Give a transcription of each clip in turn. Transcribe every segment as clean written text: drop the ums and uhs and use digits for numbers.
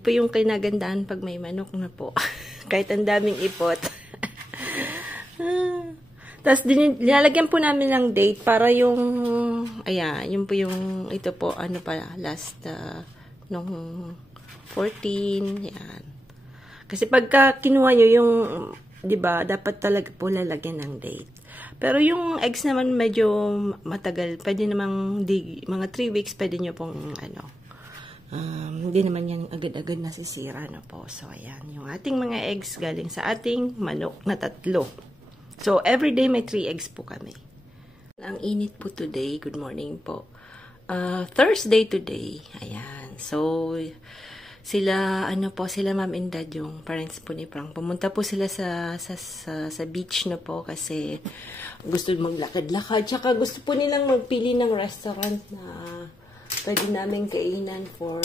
Yun po yung kinagandaan pag may manok na po. Kahit ang daming ipot. Tapos, nilalagyan po namin ng date para yung, ayan, yun po yung, ito po, ano pa, last, nung 14, yan. Kasi pagka kinuha nyo yung, di ba, dapat talaga po lalagyan ng date. Pero yung eggs naman medyo matagal. Pwede namang mga 3 weeks pwede nyo pong hindi naman yan agad-agad nasisira na po. So, ayan. Yung ating mga eggs galing sa ating manok na 3. So, everyday may 3 eggs po kami. Ang init po today. Good morning po. Thursday today. Ayan. So, sila Ma'am and Dad, yung parents po ni Frank. Pumunta po sila sa beach na po kasi gusto maglakad-lakad. Tsaka gusto po nilang magpili ng restaurant na pwede namin kainan for...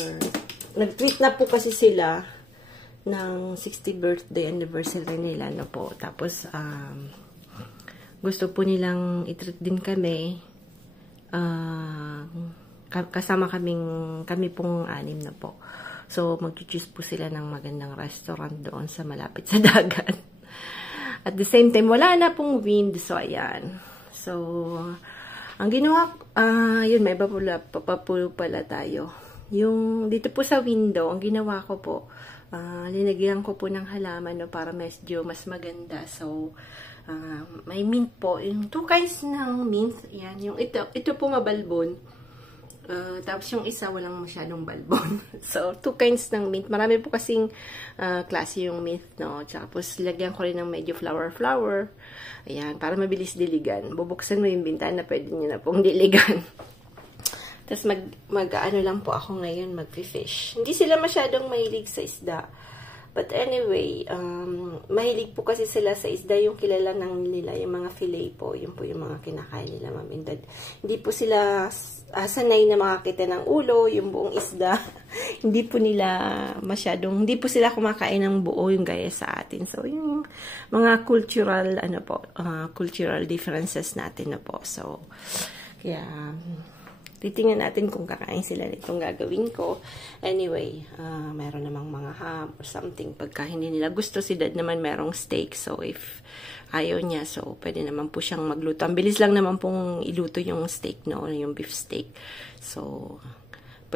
Nag-tweet na po kasi sila ng 60th birthday anniversary nila na po. Tapos, gusto po nilang i-treat din kami. Kasama kami pong 6 na po. So, mag-choose po sila ng magandang restaurant doon sa malapit sa dagat. At the same time, wala na pong wind. So, ayan. So, ang ginawa, yun, may papapulo pala tayo. Yung, dito po sa window, ang ginawa ko po, linagyan ko po ng halaman, no, para medyo mas maganda. So, may mint po. Yung 2 kinds ng mint. Ayan, yung ito po mabalbon. Tapos yung isa walang masyadong balbon. So, 2 kinds ng mint. Marami po kasing klase yung mint, no? Tapos, lagyan ko rin ng medyo flower. Ayan, para mabilis diligan. Bubuksan mo yung bintana, pwede nyo na pong diligan. Tapos, mag-ano lang po ako ngayon, mag-fish. Hindi sila masyadong mahilig sa isda. But anyway, mahilig po kasi sila sa isda, yung kilala nila, yung mga fillet po. Yun po yung mga kinakain nila, Ma'am and Dad. Hindi po sila sanay na makakita ng ulo, yung buong isda. Hindi po sila kumakain ng buo yung gaya sa atin. So, yung mga cultural, cultural differences natin na po. So, kaya... titingnan natin kung kakain sila nitong gagawin ko. Anyway, meron namang mga ham or something. Pagka hindi nila gusto, si Dad naman merong steak. So, if ayaw niya, so, pwede naman po siyang magluto. Ang bilis lang naman pong iluto yung steak, no? Yung beef steak. So,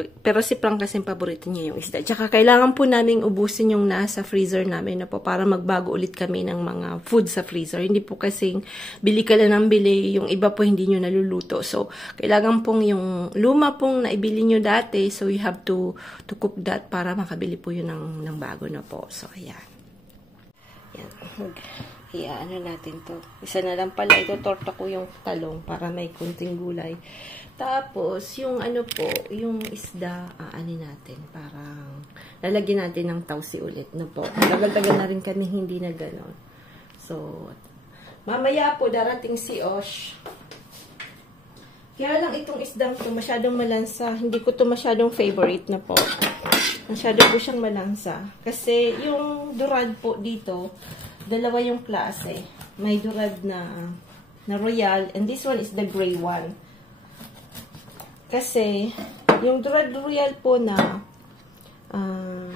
pero si Frank kasi paborito niya yung isda. Tsaka kailangan po namin ubusin yung nasa freezer namin na po para magbago ulit kami ng mga food sa freezer. Hindi po kasing bili ka lang ng bili, yung iba po hindi nyo naluluto. So, kailangan pong yung luma pong naibili nyo dati, so you have to cook that para makabili po yun ng bago na po. So, ayan. Ayan. Natin to. Isa na lang pala, ito torta ko yung talong para may kunting gulay. Tapos, yung yung isda, natin, parang lalagyan natin ng tausi ulit na po. Tagal-tagal na rin kami hindi na ganon. So, mamaya po darating si Osh. Kaya lang itong isdang to masyadong malansa. Hindi ko to masyadong favorite na po. Masyado po siyang malansa. Kasi yung durad po dito, dalawa yung klase. May durad na royal, and this one is the gray one. Kasi, yung Durad Royal po na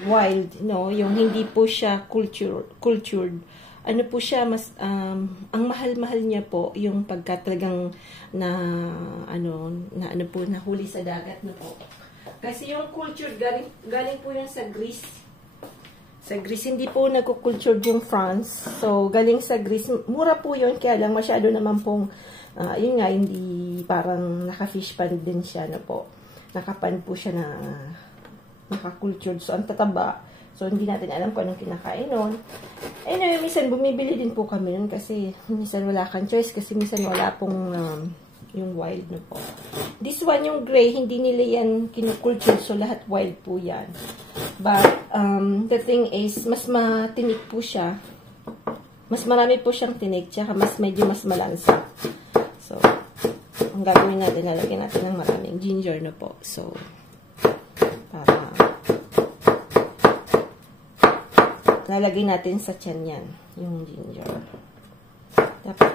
wild, no, yung hindi po siya cultured, ano po siya, mas, ang mahal-mahal niya po, yung pagkatalagang nahuli sa dagat na po. Kasi yung cultured, galing po yan sa Greece. Sa Greece, hindi po nagkukultured yung France. So, galing sa Greece, mura po yun, kaya lang masyado naman pong yun nga, hindi parang naka-fish pan din siya na po. Nakapan po siya na naka-cultured. So, ang tataba. So, hindi natin alam kung anong kinakain nun. Anyway, minsan bumibili din po kami nun kasi minsan wala kang choice kasi minsan wala pong yung wild na po. This one, yung gray, hindi nila yan kinukultured. So, lahat wild po yan. But, the thing is, mas matinik po siya. Mas marami po siyang tinik. Tsaka medyo mas malansa. So, ang gagawin natin, lalagyan natin ng maraming ginger na po. So, para lalagyan natin sa tiyan yan, yung ginger. Tapos,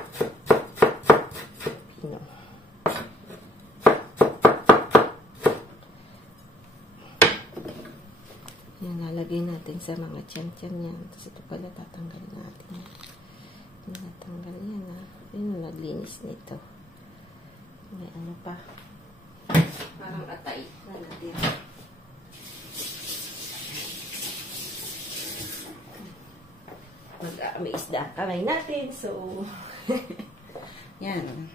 pino. Yan, ilalagay natin sa mga tiyan-tiyan yan. Tapos ito pala tatanggalin natin. Natanggal yan ha. Yun, naglinis nito. May ano pa. Parang atay na natin. May isda ang kamay natin. So, yan.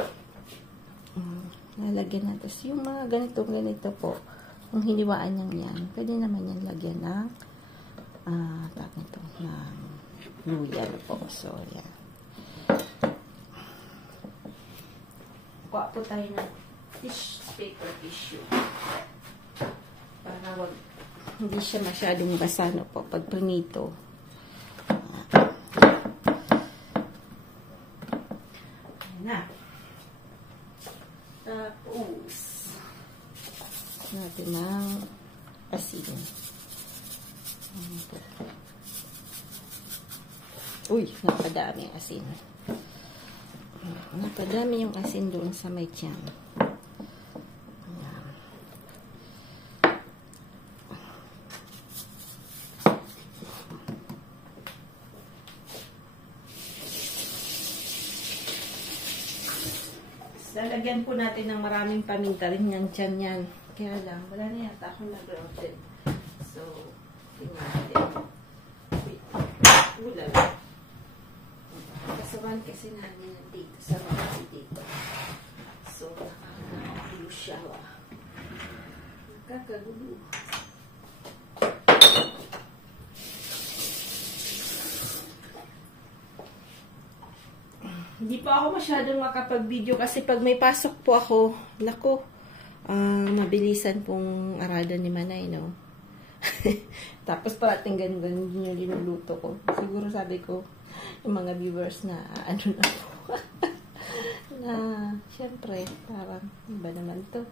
Lalagyan natin. Yung mga ganito po, yung hiniwaan niyang yan, pwede naman yan lagyan ng ng luya po. So, yan. Kuha po tayo ng paper tissue. Para hindi siya masyadong basa po pag prinito. Na. Tapos, natin ng asin. Uy, napadami yung asin. Napadami yung asin doon sa may tiyan. Lalagyan po natin ng maraming paminta rin yung tiyan yan. Kaya lang, wala na yata akong nag-routed. So, tingnan natin. Wait. Wala. Kasabahan kasi namin nandito sa mga dito. So, nakakagulo siya. Nakakagulo. Hindi pa ako masyadong makapag-video kasi pag may pasok po ako, nako, mabilisan pong aradan ni Manay, no? Tapos parating ganun yung linuluto ko. Siguro sabi ko, yung mga viewers na ano na po. Na, syempre, parang iba naman to.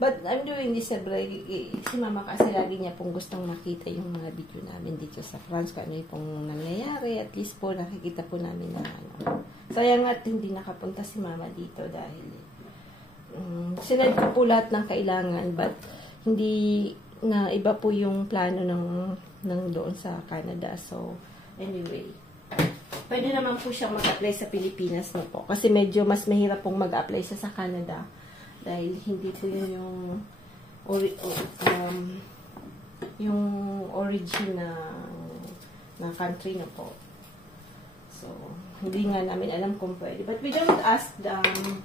But I'm doing this every, si Mama kasi lagi niya pong gustong makita yung mga video namin dito sa France, kung ano yung pong nangyayari. At least po, nakikita po namin na ano. Sayang at hindi nakapunta si Mama dito dahil sinad ko po lahat ng kailangan, but hindi na iba po yung plano ng doon sa Canada. So, anyway, pwede naman po siyang mag-apply sa Pilipinas na po. Kasi medyo mas mahirap pong mag-apply sa Canada. Dahil hindi po yun yung origin na country na po. So, hindi nga namin alam kung pwede. But we don't ask the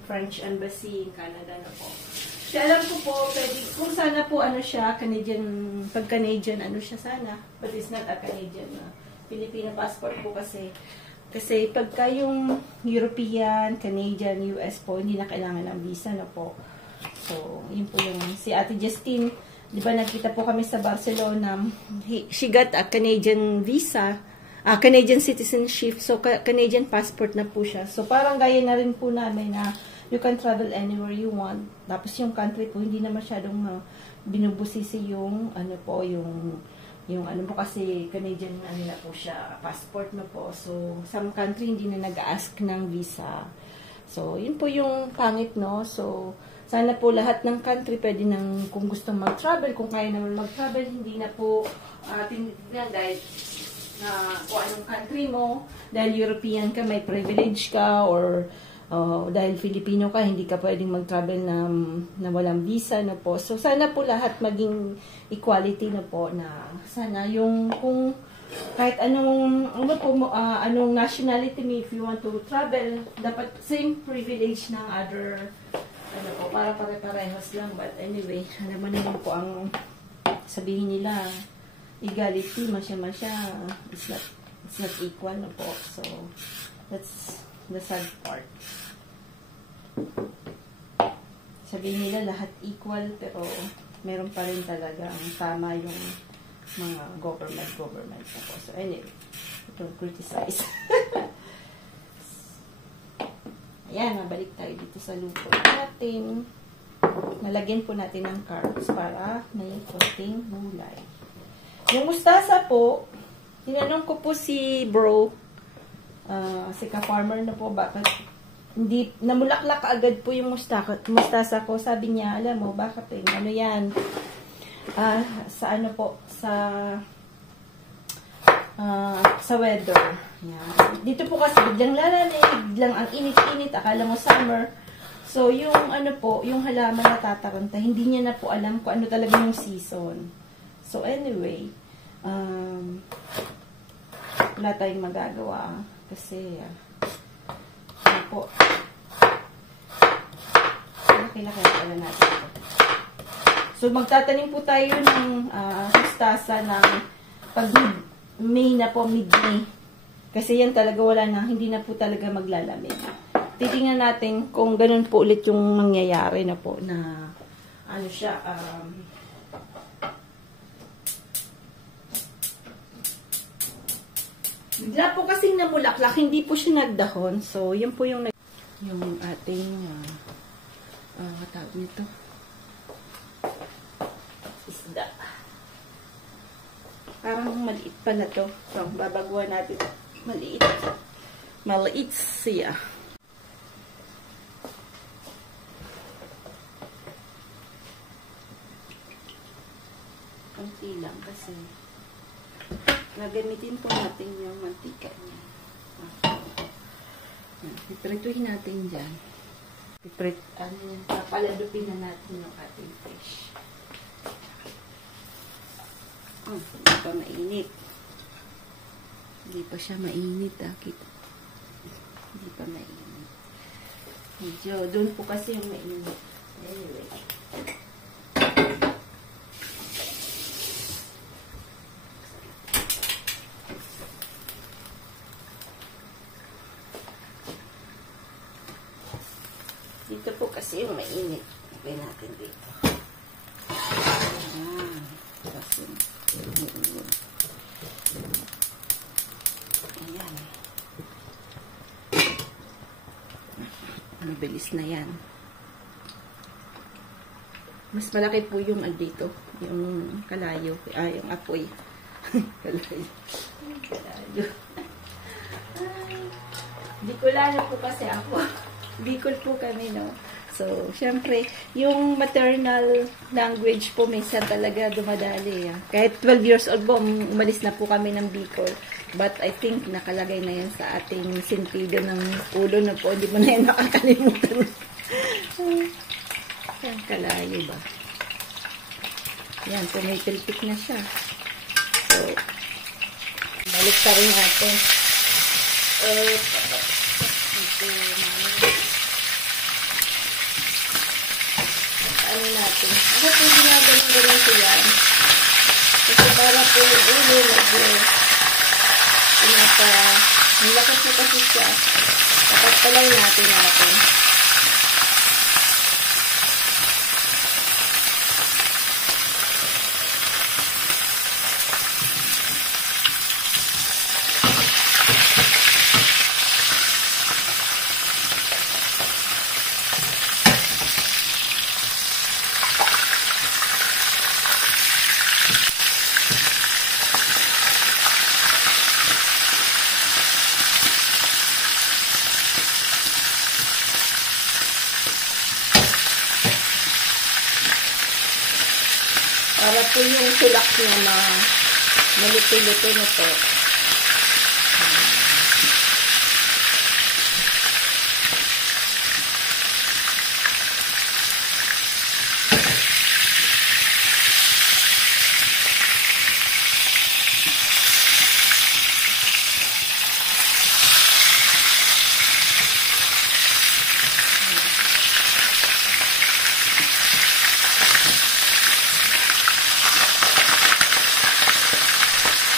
French Embassy in Canada na po. Kaya alam ko po, pwede, kung sana po ano siya, Canadian, pag Canadian, ano siya sana. But it's not a Canadian Filipino passport po kasi. Kasi pagka yung European, Canadian, US po, hindi na kailangan ng visa na po. So, yun po yung si Ate Justine. Di ba nakita po kami sa Barcelona, she got a Canadian visa, Canadian citizenship, so Canadian passport na po siya. So, parang gaya na rin po namin na you can travel anywhere you want. Tapos yung country po, hindi na masyadong binubusisi yung, ano po, yung ano po kasi Canadian, ano na po siya, passport na po. So, some country hindi na nag-ask ng visa. So, yun po yung pangit, no? So, sana po lahat ng country pwede nang, kung gusto mag-travel, kung kaya naman mag-travel, hindi na po tinignan dahil kung anong country mo, dahil European ka, may privilege ka, or dahil Filipino ka, hindi ka pwedeng mag-travel na walang visa na po. So, sana po lahat maging equality na po, na sana yung kung kahit anong nationality mo, if you want to travel, dapat same privilege ng other, ano po, para pare-parehas lang. But anyway, naman naman po ang sabihin nila, equality, masya-masya, it's not equal na po. So, that's the sad part. Sabihin nila lahat equal, pero meron pa rin talaga ang tama yung mga government na po. So anyway, don't criticize. Ayan, mabalik tayo dito sa luto natin. Malagyan po natin ng carbs para may konting gulay. Yung mustasa po, tinanong ko po si bro, si ka-farmer na po, bakit hindi, namulaklak agad po yung mustasa ko. Sabi niya, alam mo, bakit ano yan? Sa ano po, sa sa weather. Yan. Dito po kasi biglang lalamig, biglang ang init-init, akala mo summer. So, yung ano po, yung halaman na tataranta, hindi niya na po alam kung ano talaga yung season. So, anyway, wala tayong magagawa. Kasi, ano po, laki-laki pala natin ito. So, magtatanim po tayo ng mustasa ng pag May na po, mid-May. Kasi yan talaga wala na, hindi na po talaga maglalamig. Titingnan natin kung ganun po ulit yung mangyayari na po na ano siya, bigla po kasing namulaklak, hindi po siya nagdahon. So, yan po yung ating tawag nito, isda. Parang maliit pa na to. So, babaguhan natin. Maliit. Maliit siya. Konti lang kasi nagamitin po natin yung mantika niya. Piprituhin natin dyan. Papaladupin na natin yung ating fish. Hindi pa mainit. Hindi pa siya mainit. Hindi pa mainit. Medyo, doon po kasi yung mainit. Anyway. Dito po kasi yung mainit. Lagay natin dito. Kasi ayan. Mabilis na yan. Mas malaki po yung dito. Yung kalayo. Yung apoy. Kalayo. Kalayo. Bicolano po kasi ako. Bicol po kami, no? So, syempre, yung maternal language po, minsan talaga dumadali. Kahit 12 years old po, umalis na po kami ng Bicol. But I think nakalagay na yan sa ating sentido ng ulo na po. Hindi mo na yan nakakalimutan. Yan, kalayo ba? Yan, pumitilpik na siya. So, balik pa rin natin. Ano natin. Ako po ginagaling ko yan. Kasi para po yung ulo nilakas po kasi siya. Dapat palay natin. Para po yung tulak niya na malito-lito na po.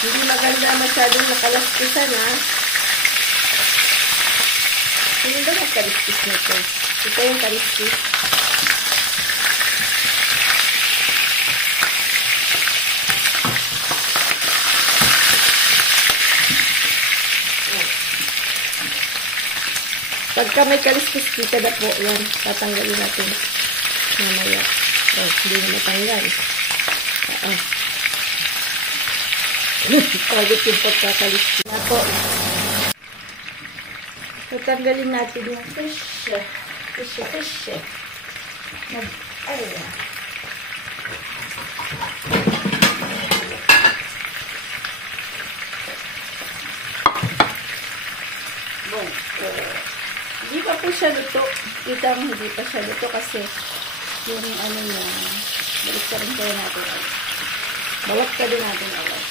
Hindi maganda masyadong nakalaspisan, ha? Hindi ba nakalispis nito? Ito yung kalispis. Pagka may kalispis, kita na po. Yan, tatanggalin natin mamaya. Hindi na matanggal. Pagod yung pagkakalispis na po. Tatanggalin natin yung fish. Bon. Hindi pa po siya luto. Kitang hindi pa siya luto kasi yung ano niya, balik ka rin kaya natin. Bawat ka din natin agad.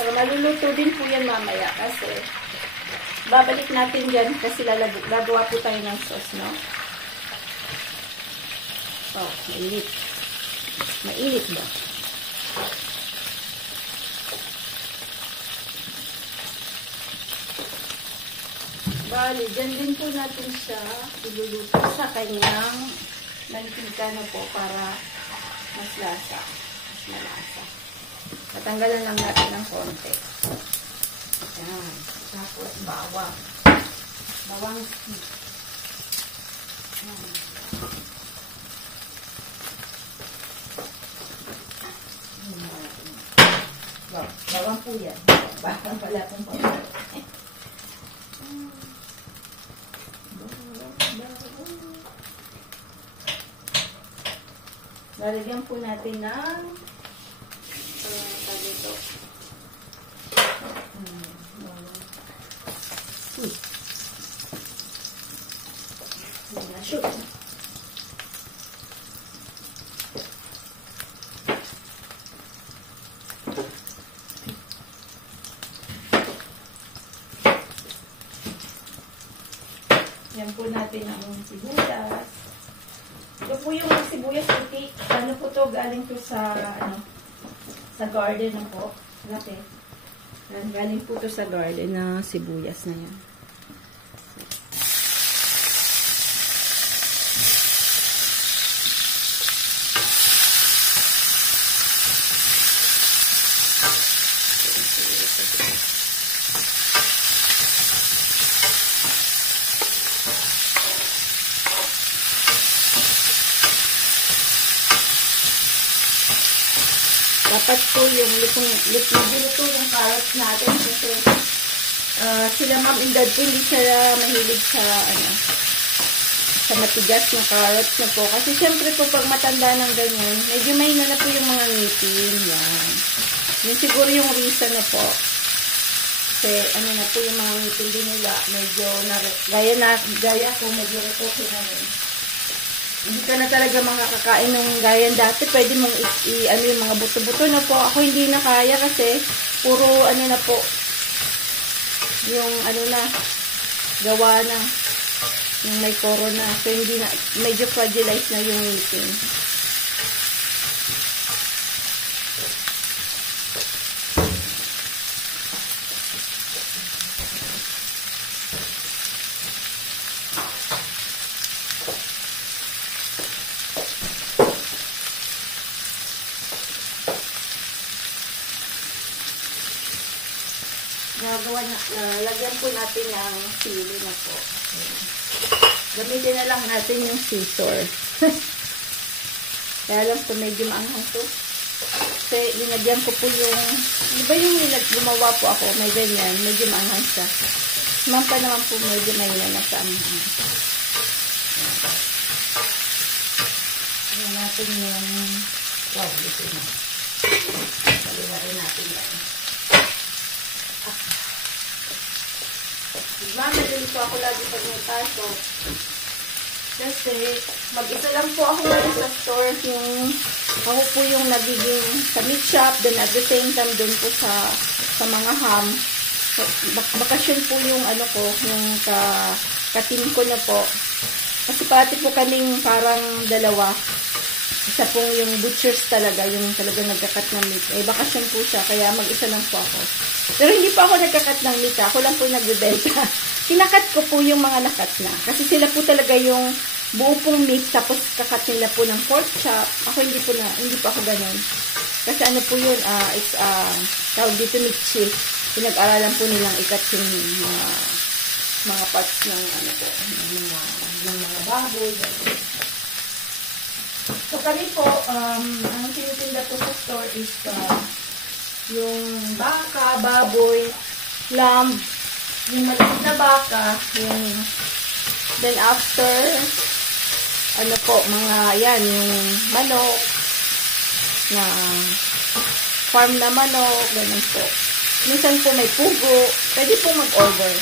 Pero maluluto din po yan mamaya kasi babalik natin dyan kasi gagawa po tayo ng sauce, no? Oh, mainit. Mainit ba? Bali, dyan din po natin siya iluluto sa kanyang mantika na po para mas lasa. Mas malasa. Tatanggalan lang natin ng konti. Ayan. Tapos, bawang. Bawang stick. Ayan. Bawang po yan. Bawang pala itong bawang. Lalagyan po natin ng dito. Shoot. Yan po natin ang sibuyas. Ito po yung sibuyas puti. Ano po to? Galing to sa sa garden na po. Laki. Galing po to sa garden na sibuyas na yan. Dapat po yung luto yung carrots natin kasi sila ma'am and dad po hindi sila mahilig sa matigas na carrots na po. Kasi syempre po pag matanda ng ganyan, medyo mahina na po yung mga ngipin. Yan. Yun siguro yung reason na po. Kasi na po yung mga ngipin din nila. Medyo gaya ko, medyo reposo na rin. Hindi ka na talaga makakakain ng gayan dati. Pwede mong yung mga buto-buto na po. Ako hindi na kaya kasi puro na po. Yung gawa na. Yung may corona. So hindi na, medyo fragilized na yung ngipin. Lagyan po natin ng sili na po. Gamitin na lang natin yung scissor. Kaya lang po medyo maanghang to. Kasi linagyan ko po yung, di ba yung gumawa po ako, may ganyan, medyo maanghang siya. Mampa naman po medyo may na sa anghang. Ayan natin yung, wow, dito na. Paliwarin natin yan. Mamadali po ako lagi pag may pasok. Kasi mag-isa lang po ako ngayon sa store. Ako po yung nagiging sa meat shop. Then at the same time dun po sa mga ham. Bakasyon po yung yung ka-team ko na po. Kasi pati po kaming parang dalawa. Isa pong yung butchers talaga, yung talaga nagkakat ng meat. Bakasyon po siya, kaya mag-isa lang po ako. Pero hindi po ako nagkakat ng meat, ako lang po nagbebenta. Kinakat ko po yung mga nakat na. Kasi sila po talaga yung buo pong meat, tapos kakat nila po ng pork chop. Ako hindi po ako ganun. Kasi po yun, it's tawag dito mitchi. Pinag-aralan po nilang ikat yung mga parts ng ng mga baboy. So kami po, ang tinitinda po sa store is yung baka, baboy, lamb, yung maliit na baka, yung Then after, ano po, mga yan, yung manok, na farm na manok, ganun po. Minsan po may pugo, pwede po mag-order.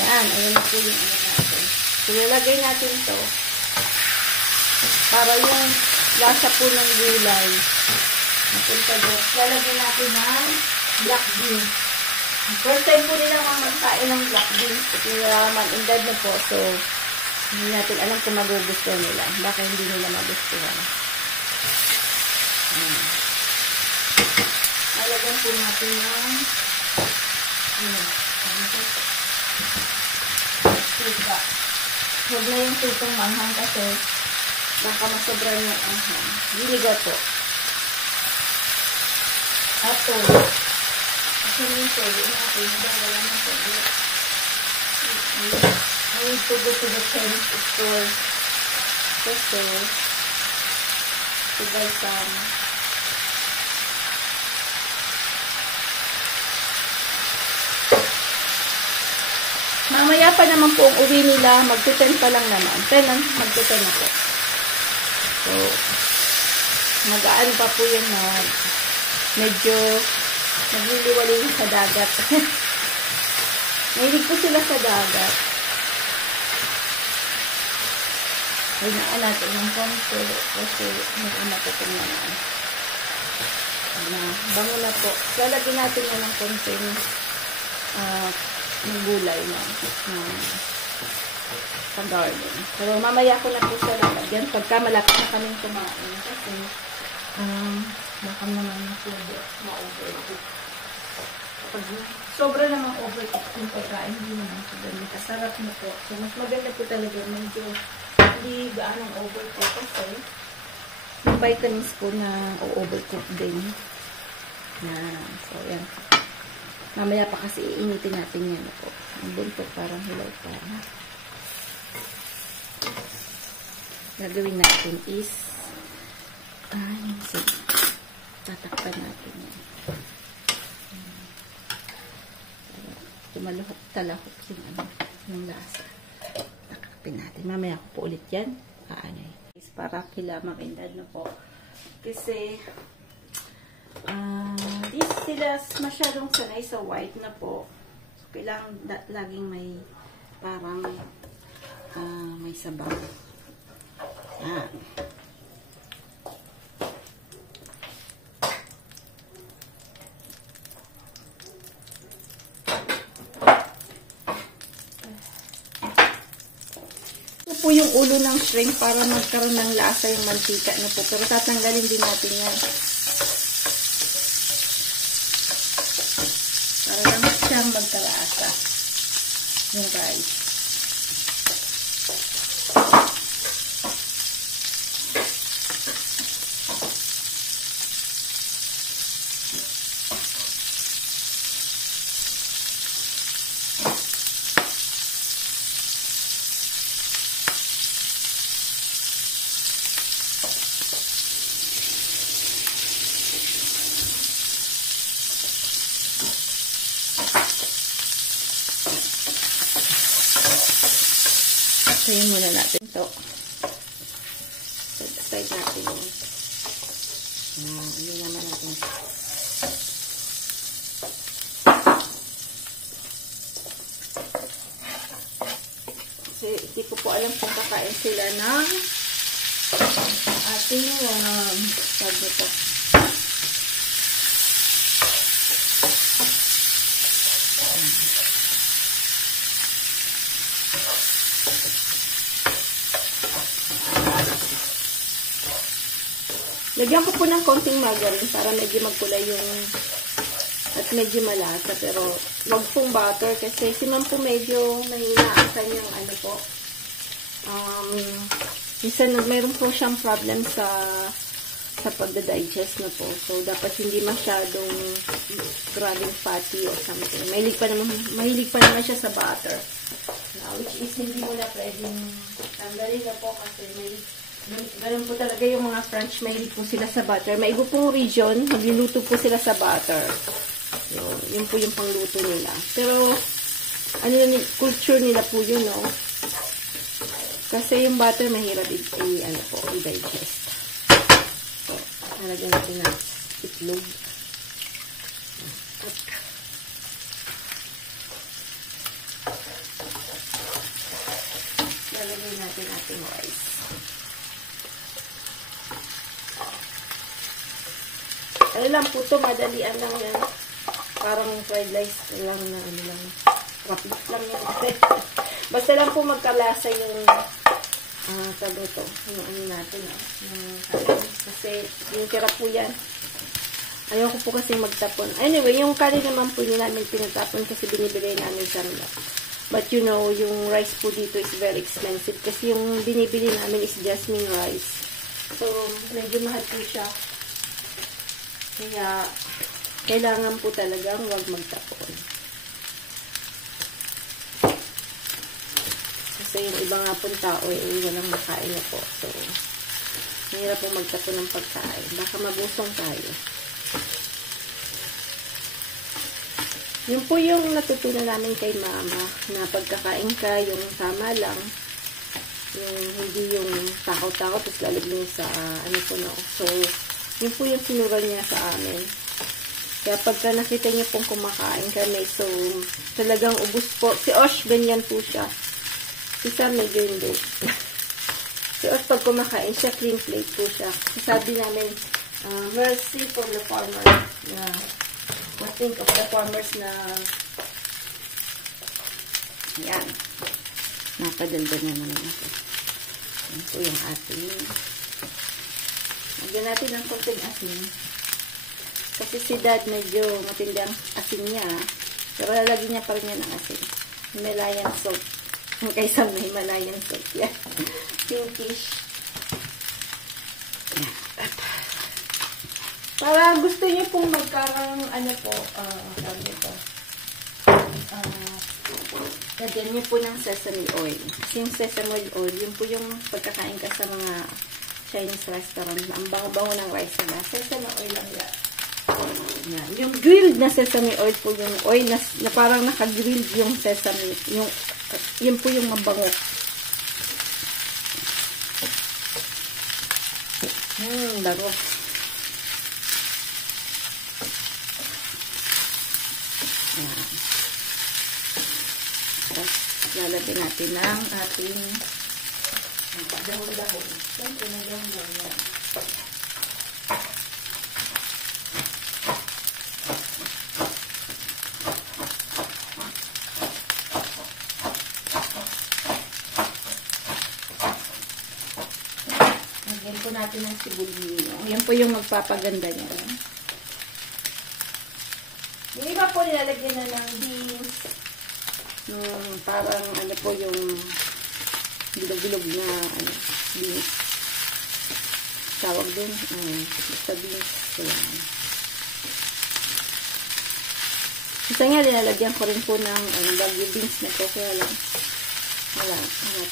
Ayan, ayan na po yung ano natin. So, nilagay natin to para yung lasa po ng gulay napunta doon. Lalagyan natin ng black beans. First time po nila magkain ng black beans. Nilalaman, indad na po. So, hindi natin alam kung magugustuhan nila. Baka hindi nila magustuhan. Lalagyan po natin ng suka. Huwag na yung sukang manghang kasi baka masobra yung anghang. Vinegar po. Ato. Kasi yung toyo natin, wala na toyo. I need to go to the chemist store kasi to buy some mamaya pa naman po ang uwi nila, mag-10 pa lang naman. 10 mag-10 na po. So, magaan pa po yun na medyo nagliliwalay sa dagat. Mahilig po sila sa dagat. Ay, natin ng konti kasi meron na po itong naman. Bango na po. Lalagyan natin na ng konting ng gulay na pang-garden. Pero mamaya ko na po siya lalagyan pagka malapit na kaming kumain. Kasi baka naman ma-overcook. Kapag sobra namang overcook yung pagkain, hindi naman ito ganun kasarap na po. So, mas maganda po talaga medyo hindi gaanong overcook kasi yung vitamins po na overcook din. So, yan. Mamaya pa kasi iinitin natin yan po. Ang buntot parang hilaw pa. Gagawin natin is tatakpan natin yan. Tumalahok, talahok yung lasa. Takapin natin. Mamaya ko po ulit yan. Para kila mag-indad na po. Kasi sila masyadong sanay sa white na po. So, kailangan laging may parang may sabaw. Ito po yung ulo ng shrimp para magkaroon ng lasa yung mantika na po. Pero tatanggalin din natin yan. Para lang siyang magkarasa yung rice. Tayin muna natin ito. Side natin yun. Hindi naman natin. Kasi hindi ko po alam kung kakain sila ng ating sabi ko. Lagyan ko po ng konting margarine para medyo magkulay yung at medyo malasa. Pero wag pong butter kasi si ma'am po medyo nahinaan sa niyang ano po. Minsan mayroon po siyang problem sa pagda-digest na po. So, dapat hindi masyadong grabing fatty or something. Mahilig pa naman siya sa butter. Which is hindi mo na pwedeng tanggalin na po kasi ganun po talaga yung mga French, mahilig po sila sa butter. May iba pong region, magluluto po sila sa butter. So, yun po yung pangluto nila. Pero, ano yun, culture nila po yun, no? Kasi yung butter mahirap i-digest. So, nalagyan natin ng itlog. Lalagyan natin ating rice. Ano lang po ito, madalian lang yan. Parang fried rice lang na ano lang. Rapid lang yan. Basta lang po magkalasa yung sabi ito, yung ano natin. Kasi yung tira po yan. Ayoko po kasi magtapon. Anyway, yung curry naman po hindi namin pinatapon kasi binibili namin sa nila. But you know, yung rice po dito is very expensive kasi yung binibili namin is jasmine rice. So, medyo mahal po siya. Kaya, kailangan po talagang huwag magtapon. Kasi yung iba nga pong tao walang makain na po. So, mahirap po magtapon ng pagkain. Baka mabusong tayo. Yun po yung natutunan namin kay mama, na pagkakain ka, yung tama lang, yung hindi yung takaw-takaw, tapos lalagyan sa ano po no. So, yun po yung sinural niya sa amin. Kaya pagka nakita niyo pong kumakain kami, so, talagang ubus po. Si Osh, ganyan po siya. Si Sam, medyo hindi. Si Osh, pag kumakain siya, clean plate po siya. Sabi namin, mercy for the farmer. I think of the farmers na yan. Napadaldan naman ako. Yan po yung ating. Lagyan natin ng konting asin. Kasi si Dad medyo matindi ang asin niya. Pero lalagyan niya pa rin niya ng asin. Himalayan salt. Kaysa may Himalayan salt. Yan. Pinkish. Yan. Para gusto niyo pong magkarang ano po, sabi ko, lagyan niyo po ng sesame oil. Kasi yung sesame oil, yun po yung pagkakain ka sa mga Chinese restaurant. Ang bango-bango ng rice na sesame oil lang yan. Yan. Yung grilled na sesame oil po yung oil na parang naka-grilled yung sesame. Yun po yung mabango. Bago. Yan. Tapos, lalagyan natin ng ating dahon-dahon. Siyempre, na dahon-dahon yan. Lagyan po natin ng sibuyino. Yan po yung magpapaganda niya. Yung iba po nilalagyan na ng beans. Parang ano po yung bilog-bilog na beans. Tawag dun. Basta beans. Ayan. Isa nga nilalagyan ko rin po ng bagyo beans na po. Kaya lang wala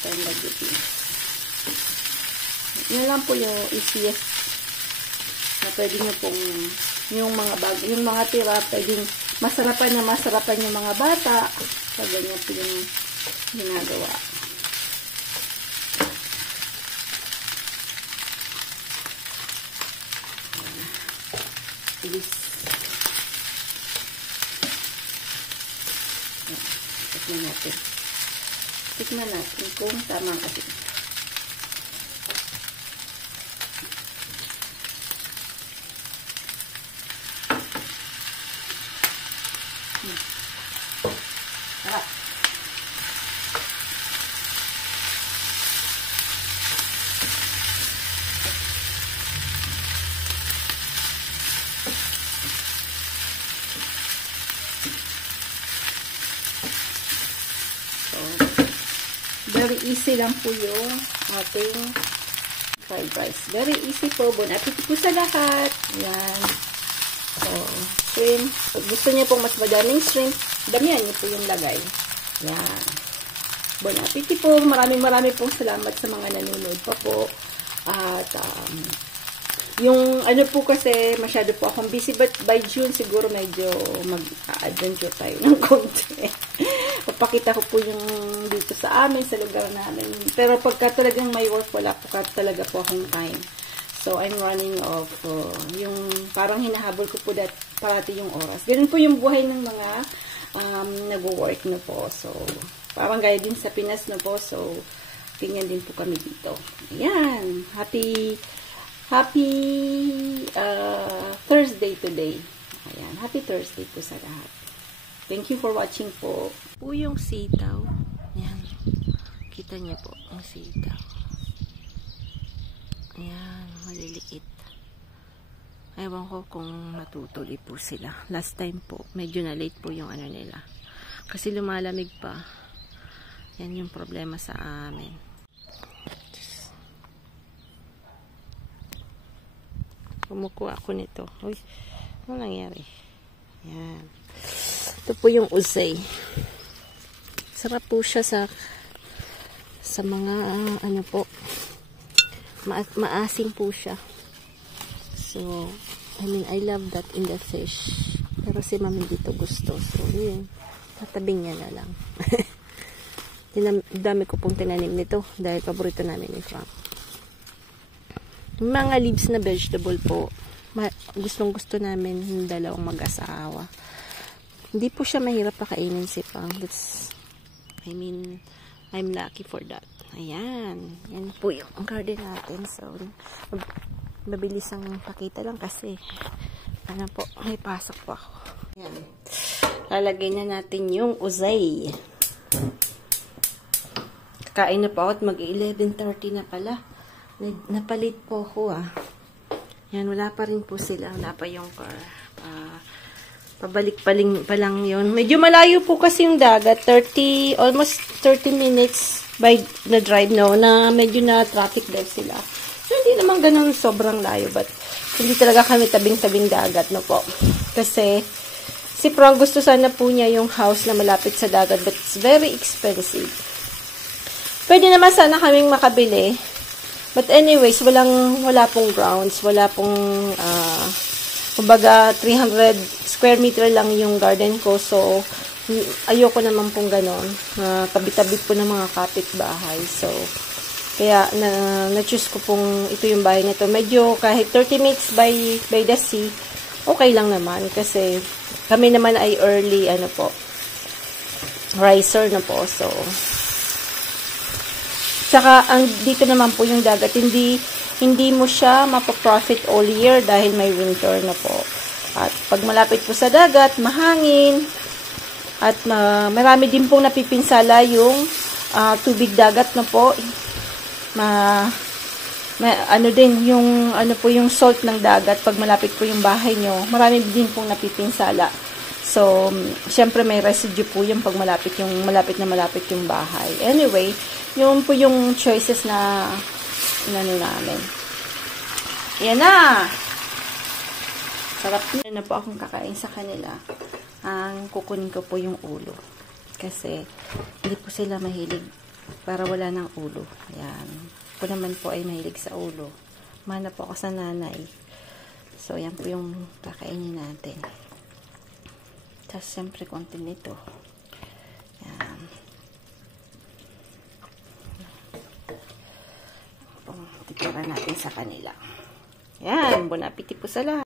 tayong bagyo beans. Yan lang po yung easiest na pwede nyo pong yung mga tira, pwedeng masarapan yung mga bata. So, ganyan po yung ginagawa. Bilis. Tikman natin kung tama kasi. Very easy lang po yung ating fried rice. Very easy po. Bon appetit po sa lahat. Yan. So, shrimp. Pag gusto niyo pong mas madaming shrimp, damihan niyo po yung lagay. Yan. Bon appetit po. Maraming pong salamat sa mga nanonood pa po. At, Yung ano po kasi, masyado po akong busy, but by June siguro medyo mag-adventure tayo ng konti. Papakita ko po yung dito sa amin, sa lugar namin. Pero pagka talagang may work, wala po talaga po akong time. So, I'm running off. Yung parang hinahabol ko po parati yung oras. Ganun po yung buhay ng mga nag-work na po. So, parang gaya din sa Pinas na po. So, tingnan din po kami dito. Ayan. Happy Thursday today. Ayan. Happy Thursday po sa lahat. Thank you for watching po. Po yung sitaw. Ayan. Kita niyo po ang sitaw. Ayan. Maliliit. Ewan ko kung matutuloy po sila. Last time po, medyo na late po yung ano nila. Kasi lumalamig pa. Yan yung problema sa amin. Kumukuha ako nito. Uy, ano nangyari? Yan. Ito po yung usay. Sarap po siya sa mga ano po. Maasim po siya. So, I mean, I love that in the fish. Pero si mami dito gusto. So, yun. Tatabing niya na lang. Dami ko pong tinanim nito dahil paborito namin ni Frank. Yung mga leaves na vegetable po, gustong-gusto namin yung dalawang mag-asawa. Hindi po siya mahirap pakainin si Frank. I mean, I'm lucky for that. Ayan. Yan po yung garden natin. So, mabilis ang pakita lang kasi ano po, may pasok po ako. Ayan. Lalagay na natin yung uzay. Kain na po ako at mag-11:30 na pala. Napalit po ako Yan, wala pa rin po sila. Wala pa yung car. Pabalik pa lang yun. Medyo malayo po kasi yung dagat. Almost 30 minutes by the drive na medyo na traffic din sila. So, hindi naman ganun sobrang layo. But, hindi talaga kami tabing-tabing dagat, no po. Kasi, si Frank gusto sana po niya yung house na malapit sa dagat. But, it's very expensive. Pwede naman sana kaming makabili. But anyways, wala pong grounds, wala pong, kumbaga, 300 square meter lang yung garden ko. So, ayoko naman pong ganon. Tabi-tabi po ng mga kapitbahay. So, kaya, na-choose ko pong ito yung bahay nito. Medyo, kahit 30 minutes by the sea, okay lang naman. Kasi, kami naman ay early, riser na po. So, saka, dito naman po yung dagat, hindi mo siya mapaprofit all year dahil may winter na po. At pag malapit po sa dagat, mahangin, at marami din pong napipinsala yung tubig dagat na po. Yung salt ng dagat, pag malapit po yung bahay nyo, marami din pong napipinsala. So, syempre may residue po yung pag malapit yung bahay. Anyway, yun po yung choices na namin. Yan na! Sarap na po akong kakain sa kanila. Ang kukunin ko po yung ulo. Kasi, hindi po sila mahilig para wala ng ulo. Yan. Ako naman po ay mahilig sa ulo. Mana po ako sa nanay. So, yan po yung kakainin natin. Tapos, siyempre, konti nito. Yan. Titira natin sa kanila. Yan. Bon appetit po sa lahat.